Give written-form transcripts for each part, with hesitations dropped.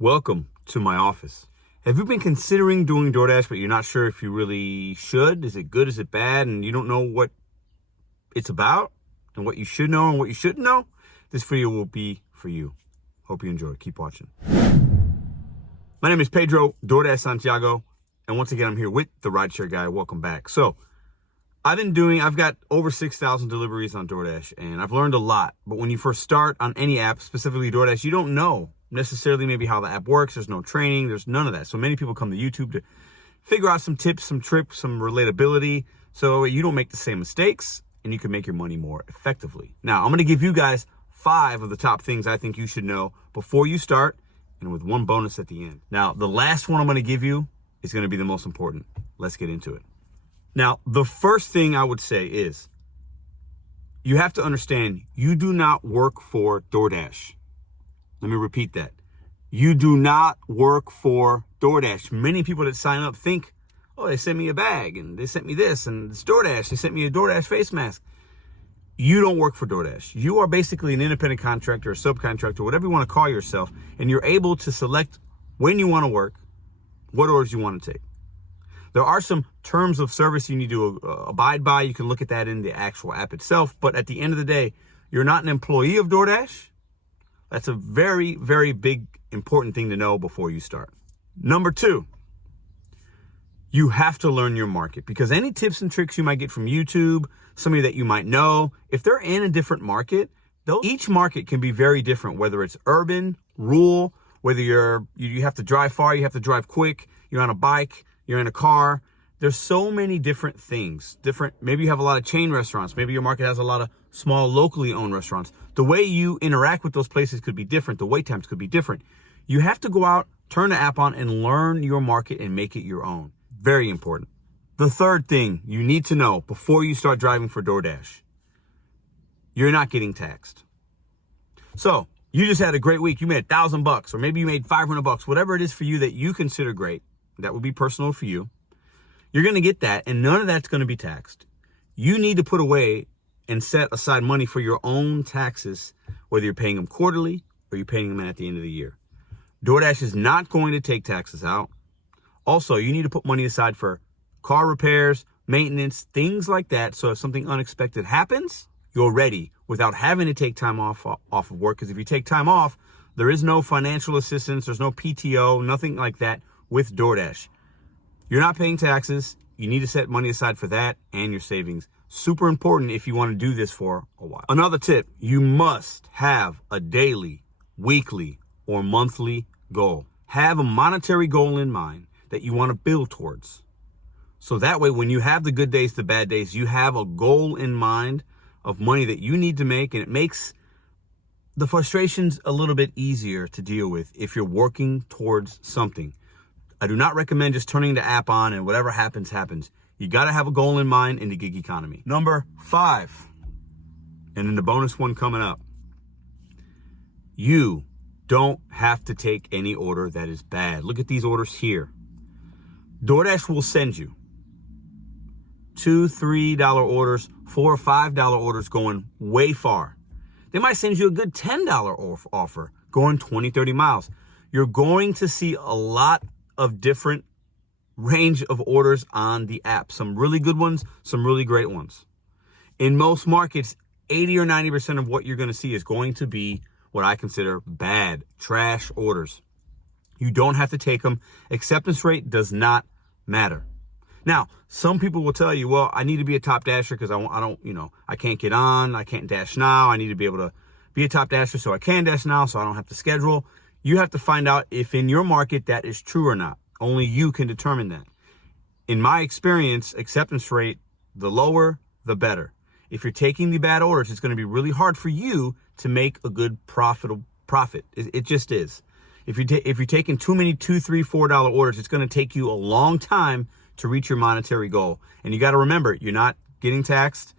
Welcome to my office. Have you been considering doing DoorDash, but you're not sure if you really should? Is it good? Is it bad? And you don't know what it's about and what you should know and what you shouldn't know? This video will be for you. Hope you enjoy. Keep watching. My name is Pedro, DoorDash Santiago. And once again, I'm here with the RideShare Guy. Welcome back. So I've got over 6,000 deliveries on DoorDash, and I've learned a lot. But when you first start on any app, specifically DoorDash, you don't know necessarily maybe how the app works. There's no training. There's none of that. So many people come to YouTube to figure out some tips, some tricks, some relatability, so you don't make the same mistakes and you can make your money more effectively. Now, I'm going to give you guys 5 of the top things I think you should know before you start, and with one bonus at the end. Now, the last one I'm going to give you is going to be the most important. Let's get into it. Now, the first thing I would say is you have to understand you do not work for DoorDash. Let me repeat that. You do not work for DoorDash. Many people that sign up think, oh, they sent me a bag and they sent me this and it's DoorDash. They sent me a DoorDash face mask. You don't work for DoorDash. You are basically an independent contractor or subcontractor, whatever you want to call yourself, and you're able to select when you want to work, what orders you want to take. There are some terms of service you need to abide by. You can look at that in the actual app itself. But at the end of the day, you're not an employee of DoorDash. That's a very, very big, important thing to know before you start. Number 2, you have to learn your market, because any tips and tricks you might get from YouTube, somebody that you might know, if they're in a different market, each market can be very different, whether it's urban, rural, whether you have to drive far, you have to drive quick, you're on a bike, you're in a car. There's so many different things. Maybe you have a lot of chain restaurants. Maybe your market has a lot of small, locally owned restaurants. The way you interact with those places could be different. The wait times could be different. You have to go out, turn the app on, and learn your market and make it your own. Very important. The third thing you need to know before you start driving for DoorDash, you're not getting taxed. So you just had a great week. You made $1,000, or maybe you made $500, whatever it is for you that you consider great. That would be personal for you. You're going to get that, and none of that's going to be taxed. You need to put away and set aside money for your own taxes, whether you're paying them quarterly or you're paying them at the end of the year. DoorDash is not going to take taxes out. Also, you need to put money aside for car repairs, maintenance, things like that. So if something unexpected happens, you're ready without having to take time off of work. Because if you take time off, there is no financial assistance. There's no PTO, nothing like that with DoorDash. You're not paying taxes. You need to set money aside for that and your savings. Super important if you want to do this for a while. Another tip, you must have a daily, weekly, or monthly goal. Have a monetary goal in mind that you want to build towards. So that way, when you have the good days, the bad days, you have a goal in mind of money that you need to make, and it makes the frustrations a little bit easier to deal with if you're working towards something. I do not recommend just turning the app on and whatever happens, happens. You got to have a goal in mind in the gig economy. Number 5, and then the bonus one coming up. You don't have to take any order that is bad. Look at these orders here. DoorDash will send you $2, $3 orders, $4 or $5 orders going way far. They might send you a good $10 offer going 20, 30 miles. You're going to see a lot of different range of orders on the app. Some really good ones, some really great ones. In most markets, 80 or 90% of what you're going to see is going to be what I consider bad, trash orders. You don't have to take them. Acceptance rate does not matter. Now, some people will tell you, well, I need to be a top dasher because I can't get on. I can't dash now. I need to be able to be a top dasher so I can dash now, so I don't have to schedule. You have to find out if in your market that is true or not. Only you can determine that. In my experience, acceptance rate, the lower, the better. If you're taking the bad orders, it's going to be really hard for you to make a good profit. It just is. If you're taking too many $2, $3, $4 orders, it's going to take you a long time to reach your monetary goal. And you got to remember, you're not getting taxed.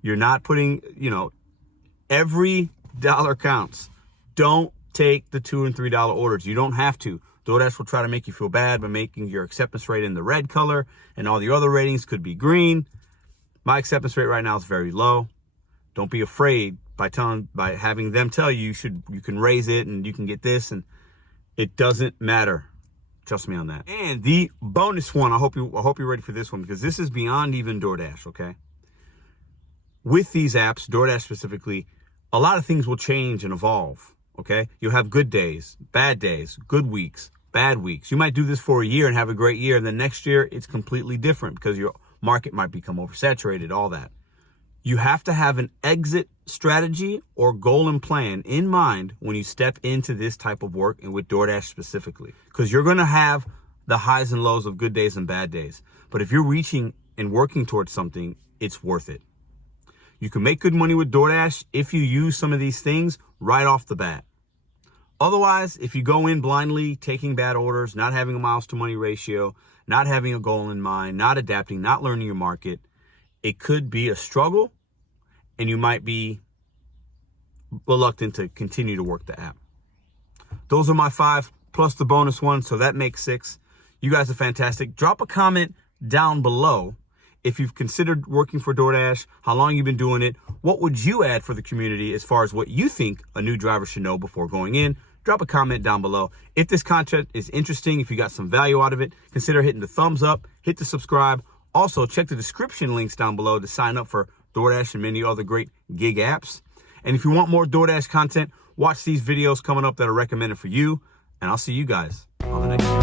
You're not putting, every dollar counts. Don't take the $2 and $3 orders. You don't have to. DoorDash will try to make you feel bad by making your acceptance rate in the red color, and all the other ratings could be green. My acceptance rate right now is very low. Don't be afraid by having them tell you you can raise it and you can get this. And It doesn't matter. Trust me on that. And the bonus one, I hope you're ready for this one, because this is beyond even DoorDash, okay? With these apps, DoorDash specifically, a lot of things will change and evolve, okay? You'll have good days, bad days, good weeks, bad weeks. You might do this for a year and have a great year, and then next year it's completely different because your market might become oversaturated, all that. You have to have an exit strategy or goal and plan in mind when you step into this type of work, and with DoorDash specifically, because you're going to have the highs and lows of good days and bad days. But if you're reaching and working towards something, it's worth it. You can make good money with DoorDash if you use some of these things right off the bat. Otherwise, if you go in blindly, taking bad orders, not having a miles to money ratio, not having a goal in mind, not adapting, not learning your market, it could be a struggle, and you might be reluctant to continue to work the app. Those are my 5 plus the bonus one, so that makes 6. You guys are fantastic. Drop a comment down below if you've considered working for DoorDash, how long you've been doing it, what would you add for the community as far as what you think a new driver should know before going in. Drop a comment down below. If this content is interesting, if you got some value out of it, consider hitting the thumbs up, hit the subscribe. Also, check the description links down below to sign up for DoorDash and many other great gig apps. And if you want more DoorDash content, watch these videos coming up that are recommended for you. And I'll see you guys on the next video.